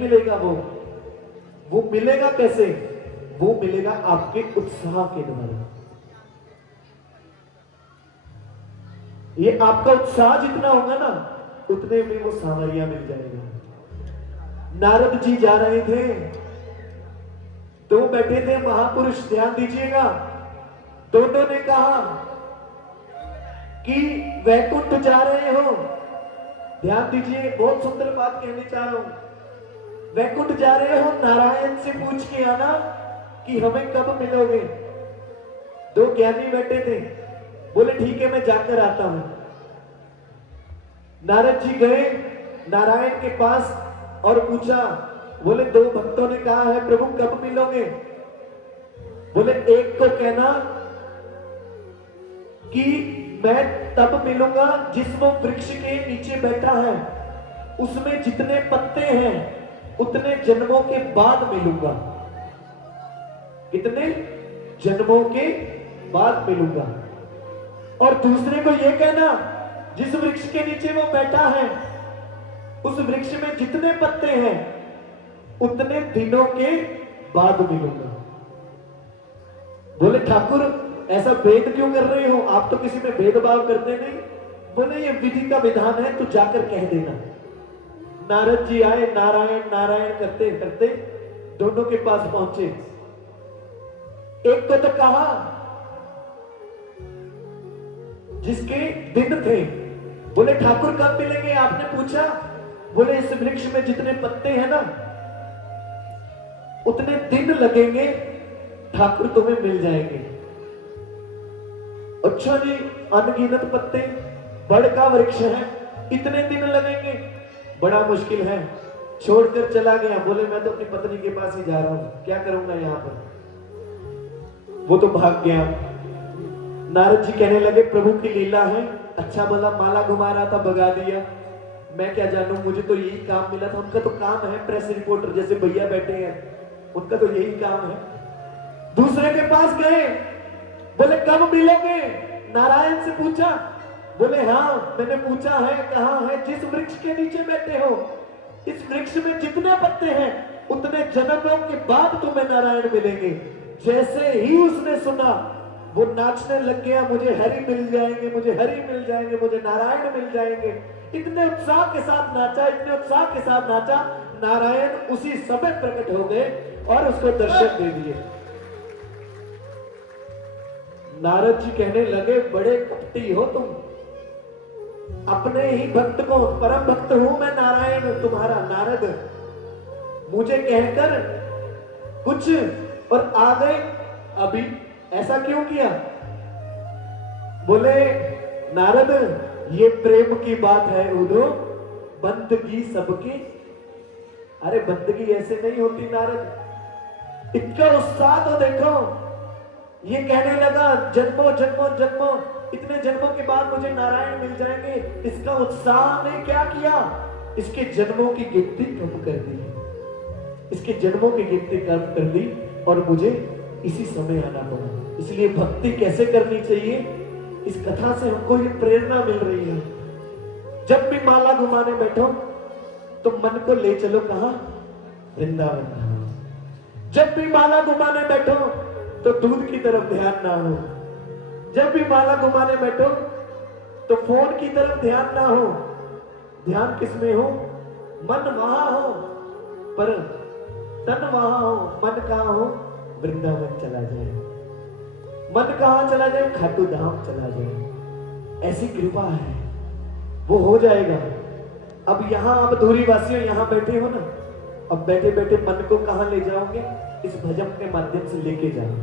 मिलेगा वो मिलेगा कैसे? वो मिलेगा आपके उत्साह के द्वारा। ये आपका उत्साह जितना होगा ना, उतने में वो सामरिया मिल जाएगा। नारद जी जा रहे थे, दो बैठे थे महापुरुष, ध्यान दीजिएगा। दोनों ने कहा कि वैकुंठ जा रहे हो। ध्यान दीजिए, बहुत सुंदर बात कहने चाह रहा हूं। वैकुंठ जा रहे हो, नारायण से पूछ के आना कि हमें कब मिलोगे। दो ज्ञानी बैठे थे, बोले ठीक है मैं जाकर आता हूं। नारद जी गए नारायण के पास और पूछा, बोले दो भक्तों ने कहा है प्रभु कब मिलोगे। बोले एक को कहना कि मैं तब मिलूंगा जिस वो वृक्ष के नीचे बैठा है, उसमें जितने पत्ते हैं उतने जन्मों के बाद मिलूंगा। कितने जन्मों के बाद मिलूंगा। और दूसरे को यह कहना, जिस वृक्ष के नीचे वो बैठा है उस वृक्ष में जितने पत्ते हैं उतने दिनों के बाद मिलूंगा। बोले ठाकुर ऐसा भेद क्यों कर रहे हो, आप तो किसी में भेदभाव करते नहीं। बोले ये विधि का विधान है, तू जाकर कह देना। नारद जी आए, नारायण नारायण करते करते दोनों के पास पहुंचे। एक को तो कहा जिसके दिन थे, बोले ठाकुर कब मिलेंगे आपने पूछा। बोले इस वृक्ष में जितने पत्ते हैं ना उतने दिन लगेंगे, ठाकुर तुम्हें मिल जाएंगे। अच्छा जी, अनगिनत पत्ते, बड़ का वृक्ष है, इतने दिन लगेंगे, बड़ा मुश्किल है। छोड़कर चला गया। बोले मैं तो अपनी पत्नी के पास ही जा रहा हूं, क्या करूंगा यहां पर। वो तो भाग गया। नारद जी कहने लगे प्रभु की लीला है, अच्छा भला माला घुमा रहा था भगा दिया, मैं क्या जानूं, मुझे तो यही काम मिला था। उनका तो काम है प्रेस रिपोर्टर, जैसे भैया बैठे हैं उनका तो यही काम है। दूसरे के पास गए, बोले कब मिलोगे, नारायण से पूछा। बोले हाँ मैंने पूछा है, कहा है, जिस वृक्ष के नीचे बैठे हो इस वृक्ष में जितने पत्ते हैं उतने जन्मों के बाद तुम्हें नारायण मिलेंगे। जैसे ही उसने सुना वो नाचने लग गया, मुझे हरि मिल जाएंगे, मुझे हरि मिल जाएंगे, मुझे नारायण मिल जाएंगे। इतने उत्साह के साथ नाचा, इतने उत्साह के साथ नाचा, नारायण उसी समय प्रकट हो गए और उसको दर्शन दे दिए। नारद जी कहने लगे बड़े कपटी हो तुम, अपने ही भक्त को, परम भक्त हूं मैं नारायण तुम्हारा नारद, मुझे कहकर कुछ और आ गए अभी, ऐसा क्यों किया। बोले नारद ये प्रेम की बात है उधो, बंदगी सबकी। अरे बंदगी ऐसे नहीं होती नारद, इतना उत्साह तो देखो। ये कहने लगा जन्मों जन्मों जन्मों, इतने जन्मों के बाद मुझे नारायण मिल जाएंगे। इसका उत्साह ने क्या किया, इसके जन्मों की गिनती कम कर दी, इसके जन्मों की गिनती कम कर दी और मुझे इसी समय आना पड़ा। इसलिए भक्ति कैसे करनी चाहिए, इस कथा से हमको ये प्रेरणा मिल रही है। जब भी माला घुमाने बैठो तो मन को ले चलो कहां, वृंदावन। जब भी माला घुमाने बैठो तो दूध की तरफ ध्यान ना हो। जब भी माला घुमाने बैठो तो फोन की तरफ ध्यान ना हो। ध्यान किसमें हो, मन वहां हो पर तन वहां हो। मन कहां हो, वृंदावन चला जाए। मन कहां चला जाए, खाटू धाम चला जाए। ऐसी कृपा है, वो हो जाएगा। अब यहां आप धूरी वासियों यहां बैठे हो ना, अब बैठे बैठे मन को कहां ले जाओगे, इस भजन के माध्यम से लेके जाओ।